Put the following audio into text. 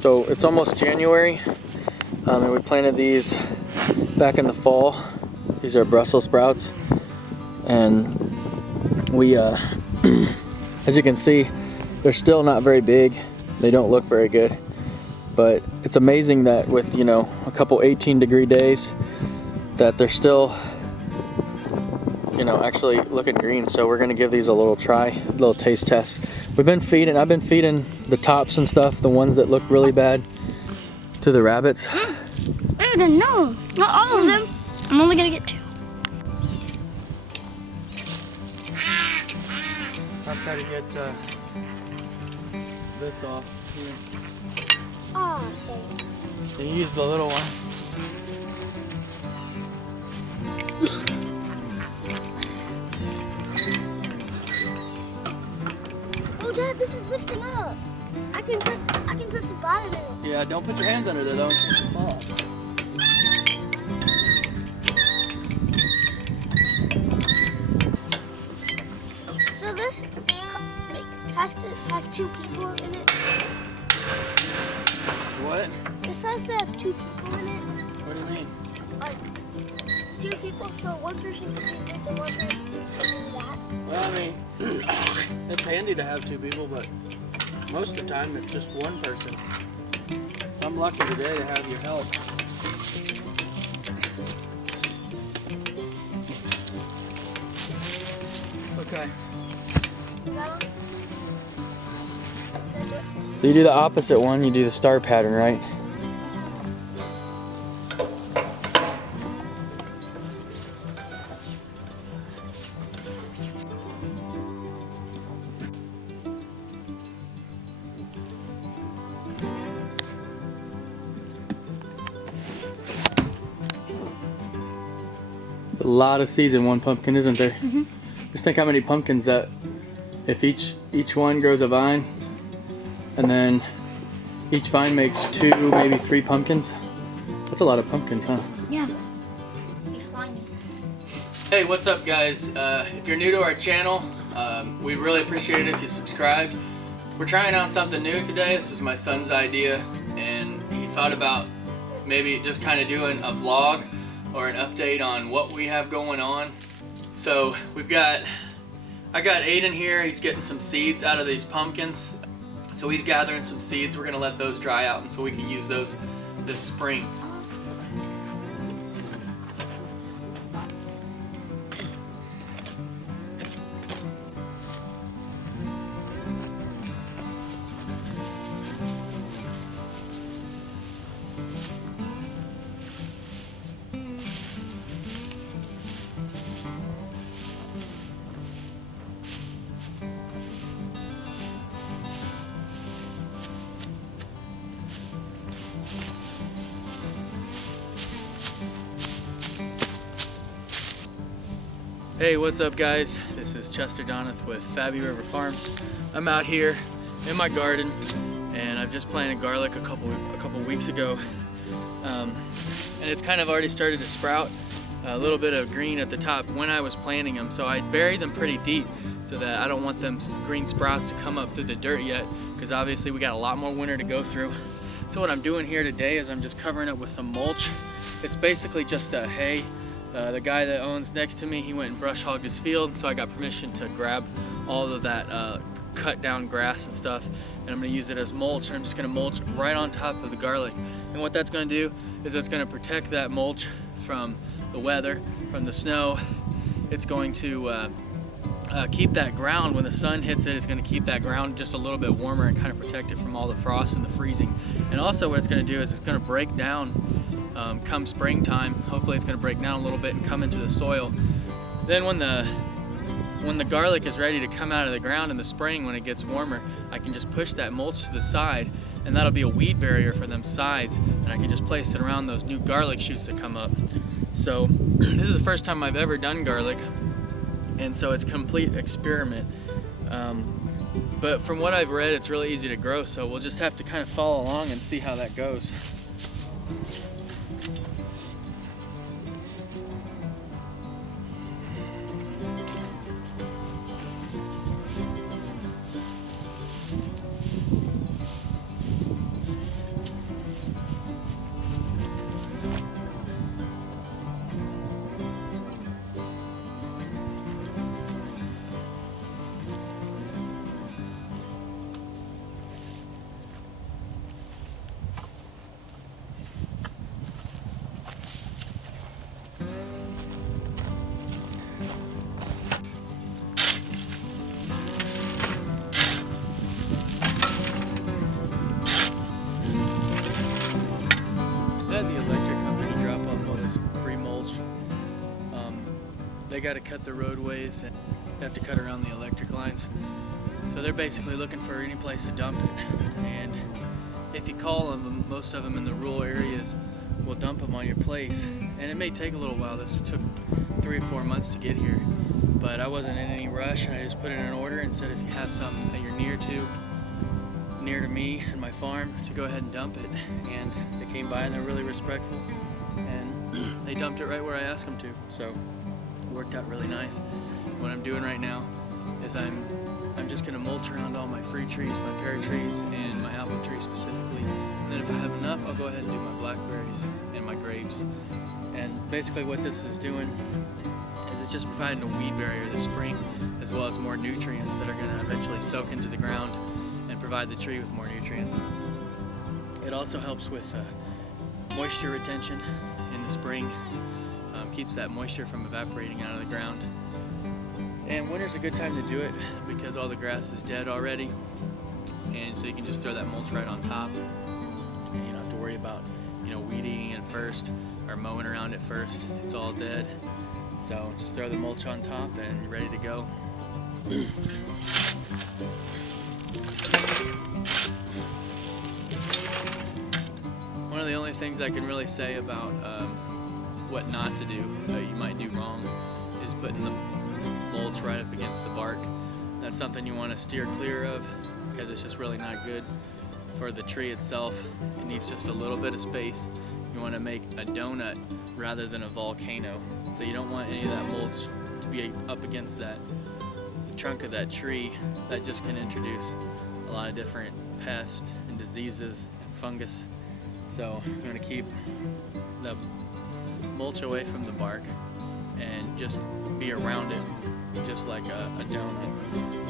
So it's almost January, and we planted these back in the fall. These are Brussels sprouts, and we, as you can see, they're still not very big. They don't look very good, but it's amazing that with, you know, a couple 18-degree days, that they're still, you know, actually looking green. So we're gonna give these a little try, a little taste test. I've been feeding the tops and stuff, the ones that look really bad, to the rabbits. I didn't know. Not all of them. I'm only gonna get 2. I'll try to get this off. Oh, So you use the little one. oh, Dad, this is lifting up. I can touch the bottom of it. Yeah, don't put your hands under there though, in case you fall. So this has to have 2 people in it. What? This has to have 2 people in it. What do you mean? Like 2 people, so one person can do this and one person can do that. Well, I mean, it's handy to have 2 people, but most of the time it's just one person. I'm lucky today to have your help. Okay. So you do the opposite one, you do the star pattern, right? A lot of seeds in one pumpkin, isn't there? Mm-hmm. Just think how many pumpkins that, if each one grows a vine, and then each vine makes 2, maybe 3 pumpkins. That's a lot of pumpkins, huh? Yeah. He's slimy. Hey, what's up, guys? If you're new to our channel, we'd really appreciate it if you subscribe. We're trying out something new today. This was my son's idea, and he thought about maybe just kind of doing a vlog or an update on what we have going on. So I got Aiden here. He's getting some seeds out of these pumpkins. So he's gathering some seeds. We're gonna let those dry out, and so we can use those this spring. Hey, what's up, guys? This is Chester Donath with Fabi River Farms. I'm out here in my garden, and I've just planted garlic a couple weeks ago, and it's kind of already started to sprout. A little bit of green at the top when I was planting them, so I buried them pretty deep so that I don't want them green sprouts to come up through the dirt yet, because obviously we got a lot more winter to go through. So what I'm doing here today is I'm just covering it with some mulch. It's basically just a hay. The guy that owns next to me, he went and brush hogged his field, so I got permission to grab all of that cut down grass and stuff, and I'm going to use it as mulch, and I'm just going to mulch right on top of the garlic. And what that's going to do is it's going to protect that mulch from the weather, from the snow. It's going to keep that ground, when the sun hits it, it's going to keep that ground just a little bit warmer and kind of protect it from all the frost and the freezing. And also what it's going to do is it's going to break down come springtime. Hopefully it's going to break down a little bit and come into the soil. Then when the garlic is ready to come out of the ground in the spring, when it gets warmer, I can just push that mulch to the side, and that'll be a weed barrier for them sides, and I can just place it around those new garlic shoots that come up. So this is the first time I've ever done garlic, and so it's a complete experiment. But from what I've read, it's really easy to grow, so we'll just have to kind of follow along and see how that goes. got to cut the roadways and have to cut around the electric lines. So they're basically looking for any place to dump it. And if you call them, most of them in the rural areas will dump them on your place. And it may take a little while. This took 3 or 4 months to get here. But I wasn't in any rush, and I just put in an order and said if you have something that you're near to me and my farm, to go ahead and dump it. And they came by and they're really respectful, and they dumped it right where I asked them to. So it worked out really nice. What I'm doing right now is I'm just gonna mulch around all my fruit trees, my pear trees, and my apple trees specifically. And then if I have enough, I'll go ahead and do my blackberries and my grapes. And basically what this is doing is it's just providing a weed barrier this spring, as well as more nutrients that are gonna eventually soak into the ground and provide the tree with more nutrients. It also helps with moisture retention in the spring, keeps that moisture from evaporating out of the ground. And winter's a good time to do it because all the grass is dead already, and so you can just throw that mulch right on top. You don't have to worry about weeding it first or mowing around it first. It's all dead. So just throw the mulch on top and you're ready to go. One of the only things I can really say about what not to do, you might do wrong, is putting the mulch right up against the bark. That's something you want to steer clear of because it's just really not good for the tree itself. It needs just a little bit of space. You want to make a donut rather than a volcano. So you don't want any of that mulch to be up against the trunk of that tree. That just can introduce a lot of different pests and diseases and fungus. So you want to keep the mulch away from the bark and just be around it, just like a donut.